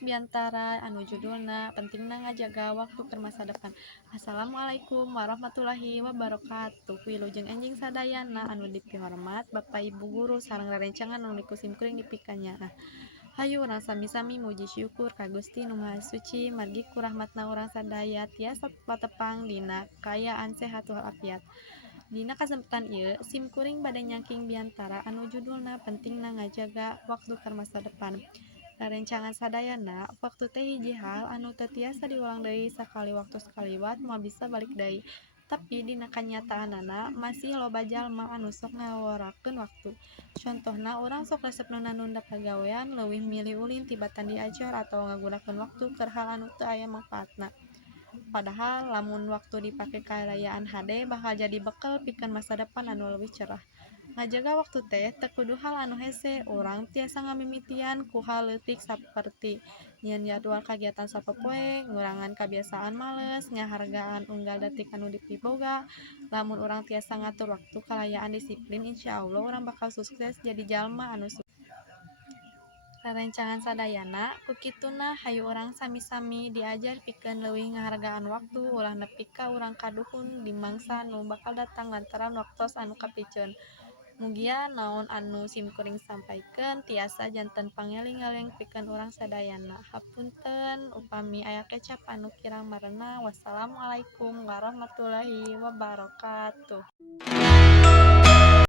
nulis biantara anu judulna pentingna ngajaga waktu keur masa depan. Assalamualaikum warahmatullahi wabarakatuh. Wilujeng enjing sadayana anu dipihormat Bapak Ibu guru sareng rerencangan anu dikusim kuring dipikannya. Hayu urang sami-sami muji syukur ka Gusti Nu Maha Suci margi ku rahmatna urang sadaya tiasa patepang dina kaayaan sehat walafiat. Dina kasempatan ieu sim kuring bade nyangking biantara anu judulna pentingna ngajaga waktu keur masa depan. Rerencangan sadayana, waktu teh hiji hal anu teu tiasa diulang deui sakali waktu sakaliwat moal bisa balik deui. Tapi dina kanyataanana masih loba jalma anu sok ngalorakeun waktu. Contohna urang sok resep nunda-nunda pagawean leuwih milih ulin tibatan diajar atau ngagunakeun waktu keur hal anu teu aya mangpaatna. Padahal lamun waktu dipake kaayaan hade bakal jadi bekal pikeun masa depan anu leuwih cerah. Ngajaga waktu teh teu kudu hal anu hese, urang tiasa ngamimitian ku hal leutik saperti nyieun jadwal kagiatan sapopoe, ngurangan kabiasaan males, ngahargaan unggal detik anu dipiboga. Lamun urang tiasa ngatur waktu kalayaan disiplin, insya Allah urang bakal sukses jadi jalma anu sukses. Rerencangan sadayana, ku kituna hayu urang sami-sami diajar pikeun leuwih ngahargaan waktu ulah nepi ka urang kaduhun di mangsa nu bakal datang lantaran waktos anu kapiceun. Mugia naon anu sim kuring sampaikeun tiasa janten pangeling-eling pikeun urang sadayana. Hapunten upami aya kecap anu kirang marenah. Wassalamualaikum warahmatullahi wabarakatuh.